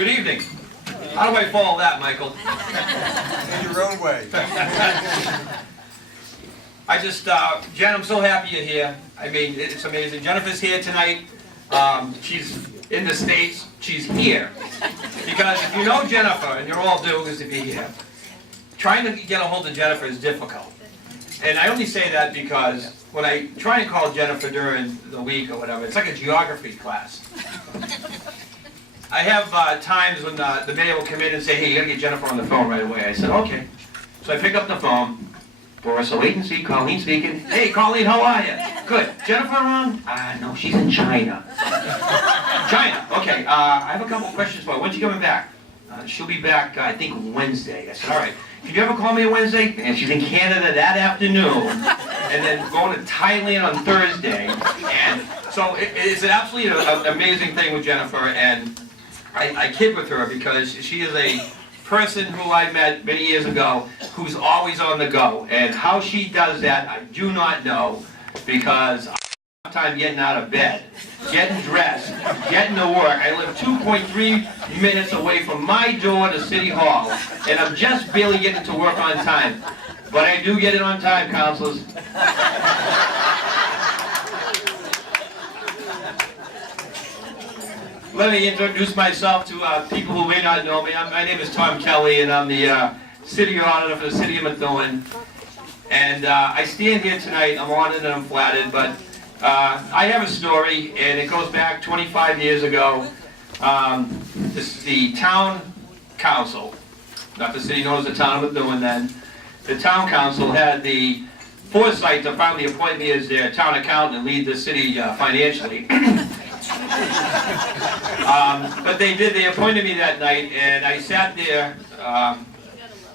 Good evening. How do I follow that, Michael? In your own way. Jen, I'm so happy you're here. I mean, it's amazing. Jennifer's here tonight. She's in the States. She's here. Because if you know Jennifer, and you're all due is to be here, trying to get a hold of Jennifer is difficult. And I only say that because when I try and call Jennifer during the week or whatever, it's like a geography class. I have times when the mayor will come in and say, hey, you gotta get Jennifer on the phone right away. I said, okay. So I pick up the phone. Borislow agency, Colleen speaking. Hey, Colleen, how are you? Good. Jennifer around? No, she's in China. China, okay. I have a couple questions for her. When's she coming back? She'll be back, I think, Wednesday. I said, all right. Could you ever call me on Wednesday? And she's in Canada that afternoon. And then going to Thailand on Thursday. And so it's an absolutely amazing thing with Jennifer. And I kid with her because she is a person who I met many years ago who's always on the go. And how she does that, I do not know, because I'm time getting out of bed, getting dressed, getting to work. I live 2.3 minutes away from my door to City Hall, and I'm just barely getting to work on time. But I do get it on time, counselors. Let me introduce myself to people who may not know me. My name is Tom Kelley, and I'm the City Auditor for the City of Methuen. And I stand here tonight, I'm honored and I'm flattered, but I have a story, and it goes back 25 years ago. This is the town council, not the city known as the town of Methuen then. The town council had the foresight to finally appoint me as their town accountant and lead the city financially. But they appointed me that night, and I sat there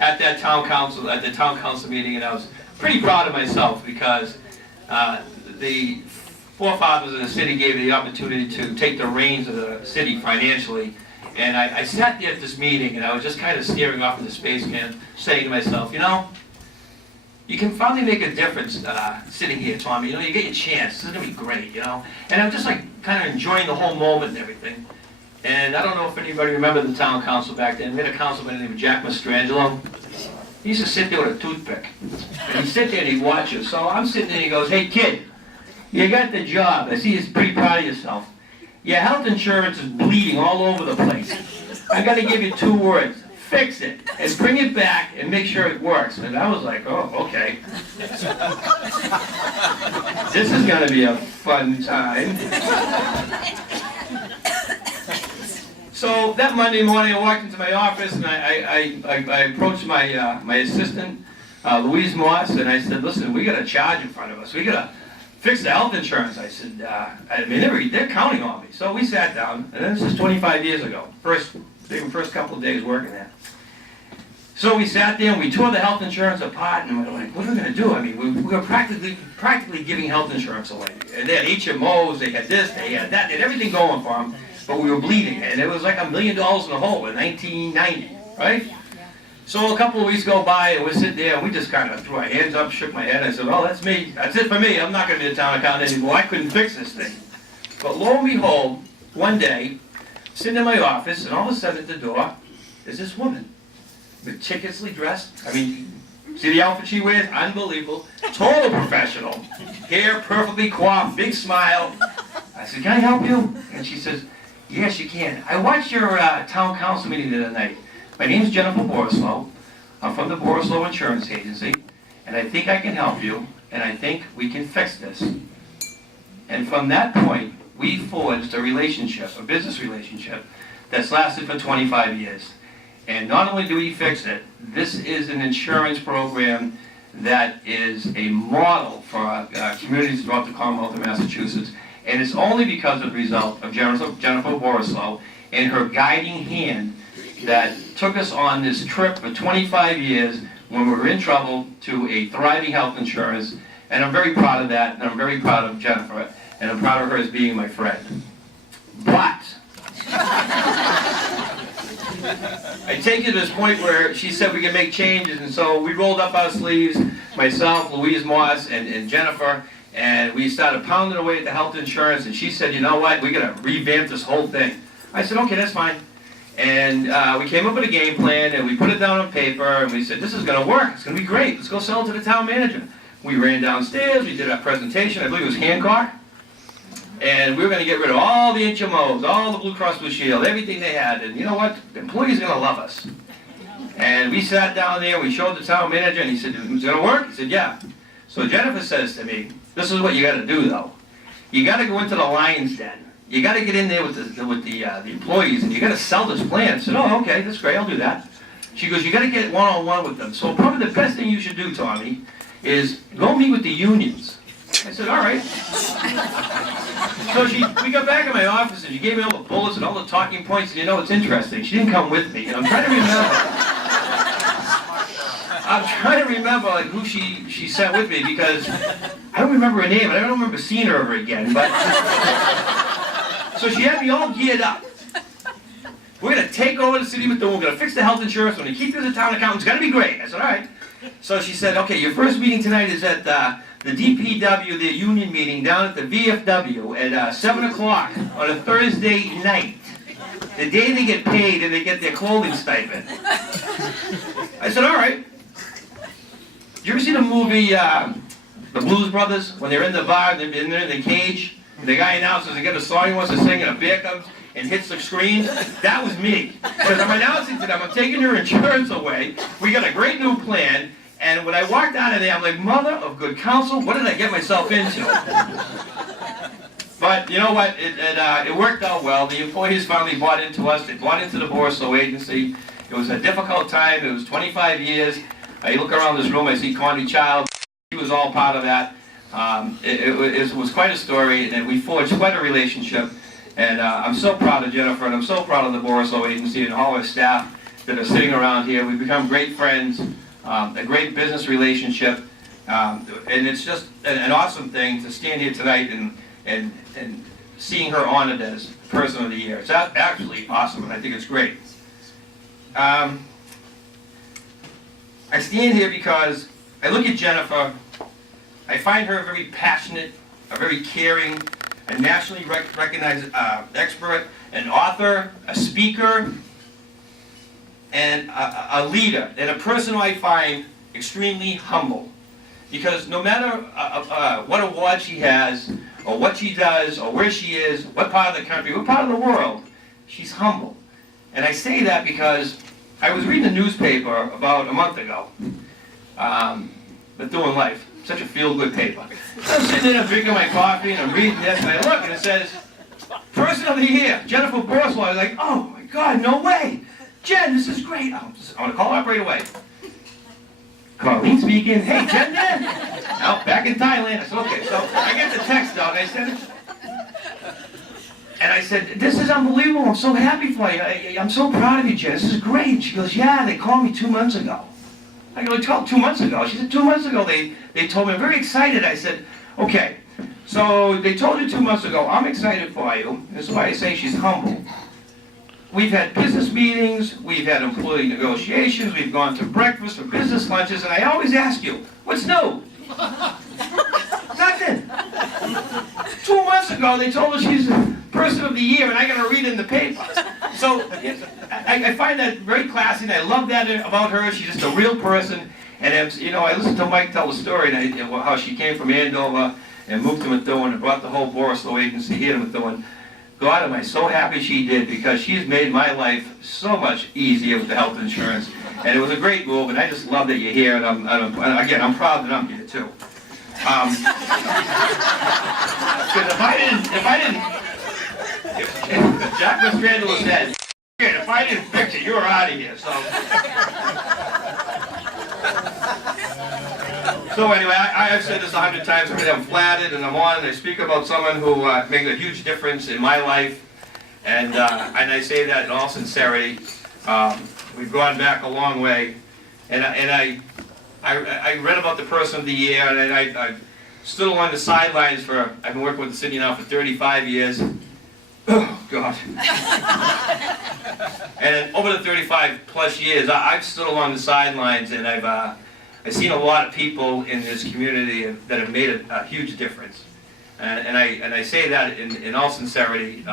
at the town council meeting, and I was pretty proud of myself because the forefathers of the city gave me the opportunity to take the reins of the city financially. And I sat there at this meeting, and I was just kind of staring off into space and saying to myself, you know, you can finally make a difference sitting here, Tommy. You know, you get your chance. This is going to be great, you know. And I'm just like kind of enjoying the whole moment and everything. And I don't know if anybody remembered the town council back then. We had a councilman named Jack Mastrangelo. He used to sit there with a toothpick. And he'd sit there and he'd watch us. So I'm sitting there and he goes, hey kid, you got the job. I see you're pretty proud of yourself. Your health insurance is bleeding all over the place. I got to give you 2 words. Fix it, and bring it back, and make sure it works. And I was like, oh, okay. This is going to be a fun time. So that Monday morning, I walked into my office, and I approached my assistant, Louise Moss, and I said, listen, we got a charge in front of us. We got to fix the health insurance. I said, I mean, they're counting on me. So we sat down, and this is 25 years ago. First couple of days working there. So we sat there and we tore the health insurance apart, and we were like, what are we going to do? I mean, we were practically giving health insurance away. And they had HMOs, they had this, they had that, they had everything going for them, but we were bleeding. And it was like $1 million in the hole in 1990, right? So a couple of weeks go by, and we're sitting there, and we just kind of threw our hands up, shook my head, and I said, oh, that's me. That's it for me. I'm not going to be the town accountant anymore. I couldn't fix this thing. But lo and behold, one day, sitting in my office, and all of a sudden at the door, there's this woman, meticulously dressed. I mean, see the outfit she wears? Unbelievable. Total professional. Hair perfectly coiffed, big smile. I said, can I help you? And she says, yes, you can. I watched your town council meeting the other night. My name's Jennifer Borislow. I'm from the Borislow Insurance Agency, and I think I can help you, and I think we can fix this. And from that point, we forged a relationship, a business relationship, that's lasted for 25 years. And not only do we fix it, this is an insurance program that is a model for communities throughout the Commonwealth of Massachusetts. And it's only because of the result of Jennifer Borislow and her guiding hand that took us on this trip for 25 years when we were in trouble to a thriving health insurance. And I'm very proud of that, and I'm very proud of Jennifer, and I'm proud of her as being my friend. But I take you to this point where she said we can make changes, and so we rolled up our sleeves, myself, Louise Moss, and Jennifer, and we started pounding away at the health insurance, and she said, you know what, we got to revamp this whole thing. I said, okay, that's fine. And we came up with a game plan, and we put it down on paper, and we said, this is going to work. It's going to be great. Let's go sell it to the town manager. We ran downstairs. We did our presentation. I believe it was Hancock. And we were going to get rid of all the HMOs, all the Blue Cross Blue Shield, everything they had. And you know what? The employees are going to love us. And we sat down there. We showed the town manager, and he said, it's going to work? He said, yeah. So Jennifer says to me, this is what you got to do, though. You got to go into the lion's den. You got to get in there with the employees, and you got to sell this plan. I said, oh, okay, that's great, I'll do that. She goes, you got to get one-on-one with them. So probably the best thing you should do, Tommy, is go meet with the unions. I said, all right. So we got back in my office, and she gave me all the bullets and all the talking points, and you know, it's interesting. She didn't come with me, and I'm trying to remember like who she sent with me, because I don't remember her name, and I don't remember seeing her ever again, but... So she had me all geared up. We're going to take over the city of Methuen. We're going to fix the health insurance. We're going to keep this a town account. It's going to be great. I said, all right. So she said, okay, your first meeting tonight is at the DPW, the union meeting, down at the VFW at 7 o'clock on a Thursday night. The day they get paid and they get their clothing stipend. I said, all right. Did you ever see the movie The Blues Brothers? When they're in the bar, they're in the cage? The guy announces they get a song he wants to sing, and a bear comes and hits the screen. That was me. Because I'm announcing to them, I'm taking your insurance away. We got a great new plan. And when I walked out of there, I'm like, mother of good counsel, what did I get myself into? But you know what? It worked out well. The employees finally bought into us. They bought into the Borislow agency. It was a difficult time. It was 25 years. I look around this room, I see Connie Child. He was all part of that. It was quite a story, and we forged quite a relationship. And I'm so proud of Jennifer, and I'm so proud of the Borislow agency and all our staff that are sitting around here. We've become great friends, a great business relationship, and it's just an awesome thing to stand here tonight and seeing her honored as Person of the Year. It's actually awesome, and I think it's great. I stand here because I look at Jennifer. I find her very passionate, a very caring, a nationally recognized expert, an author, a speaker, and a leader, and a person who I find extremely humble. Because no matter what award she has, or what she does, or where she is, what part of the country, what part of the world, she's humble. And I say that because I was reading a newspaper about a month ago, Methuen Life. Such a feel-good paper. I'm sitting there drinking my coffee, and I'm reading this, and I look, and it says, Person of the Year, Jennifer Borislow. I was like, oh my God, no way. Jen, this is great. I want to call her up right away. Colleen speaking. Hey, Jen there? No, back in Thailand. I said, okay. So I get the text out, and I said, this is unbelievable. I'm so happy for you. I'm so proud of you, Jen. This is great. She goes, yeah, they called me 2 months ago. I go, 2 months ago? She said, 2 months ago they told me. I'm very excited. I said, okay, so they told you 2 months ago. I'm excited for you. This is why I say she's humble. We've had business meetings. We've had employee negotiations. We've gone to breakfast or business lunches, and I always ask you, what's new? Nothing. 2 months ago they told her she's Person of the Year, and I got to read it in the paper. So I find that very classy, and I love that about her. She's just a real person. And as, you know, I listened to Mike tell the story and how she came from Andover and moved to Methuen and brought the whole Borislow agency here to Methuen. God, am I so happy she did, because she's made my life so much easier with the health insurance. And it was a great move, and I just love that you're here. And again, I'm proud that I'm here too. Because if Jack Mastrandle was dead, if I didn't fix it, you were out of here. So anyway, I've said this 100 times. I'm flattered, and I'm honored. I speak about someone who made a huge difference in my life, and I say that in all sincerity. We've gone back a long way, and I read about the Person of the Year, and I stood along the sidelines for. I've been working with the city now for 35 years. Oh God! And over the 35 plus years, I've stood along the sidelines, and I've seen a lot of people in this community that have made a huge difference, and I say that in all sincerity.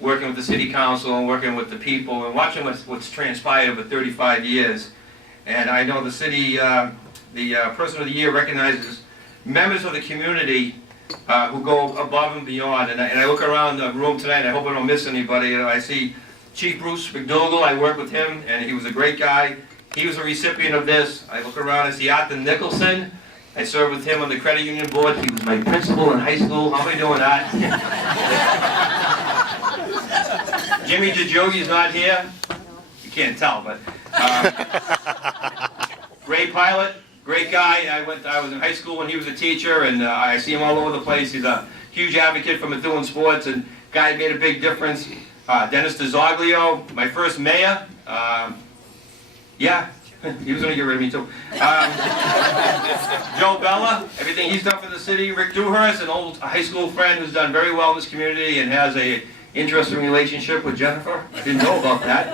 working with the city council and working with the people and watching what's transpired over 35 years. And I know the city, the Person of the Year recognizes members of the community who go above and beyond. And I look around the room tonight, and I hope I don't miss anybody. I see Chief Bruce McDougal. I worked with him, and he was a great guy. He was a recipient of this. I look around, I see Arthur Nicholson. I served with him on the credit union board. He was my principal in high school. How am I doing that? Jimmy DeJogi's not here. You can't tell, but Ray Pilot, great guy. I was in high school when he was a teacher, and I see him all over the place. He's a huge advocate for Methuen sports, and guy made a big difference. Dennis DeZoglio, my first mayor. Yeah, he was going to get rid of me too. Joe Bella, everything he's done for the city. Rick Dewhurst, an old high school friend who's done very well in this community and has a interesting relationship with Jennifer. I didn't know about that.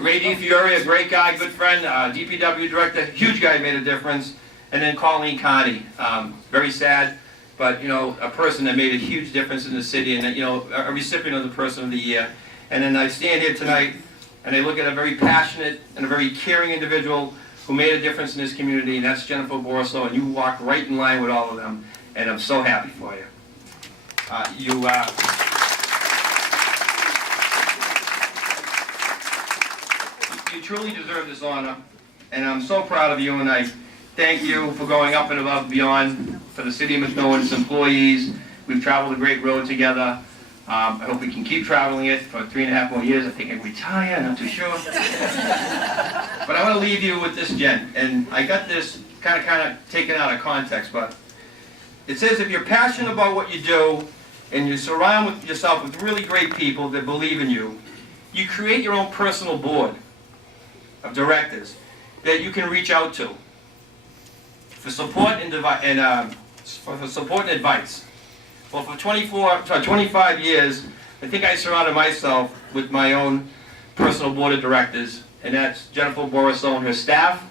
Ray DiFiore, a great guy, good friend, DPW director, huge guy, made a difference. And then Colleen Connie, very sad, but a person that made a huge difference in the city, and a recipient of the Person of the Year. And then I stand here tonight and I look at a very passionate and a very caring individual who made a difference in this community, and that's Jennifer Borislow, and you walk right in line with all of them, and I'm so happy for you. You truly deserve this honor, and I'm so proud of you, and I thank you for going up and above and beyond for the city of Methuen, its employees. We've traveled a great road together. I hope we can keep traveling it for 3.5 more years. I think I retire, I'm not too sure. But I want to leave you with this, Jen, and I got this kind of taken out of context, but it says if you're passionate about what you do, and you surround yourself with really great people that believe in you, you create your own personal board of directors that you can reach out to for support and advice. Well, for 25 years, I think I surrounded myself with my own personal board of directors, and that's Jennifer Borislow and her staff.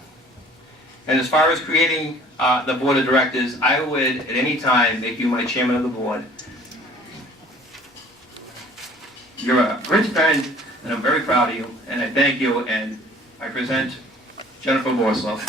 And as far as creating the board of directors, I would at any time make you my chairman of the board. You're a great friend, and I'm very proud of you, and I thank you, and I present Jennifer Borislow.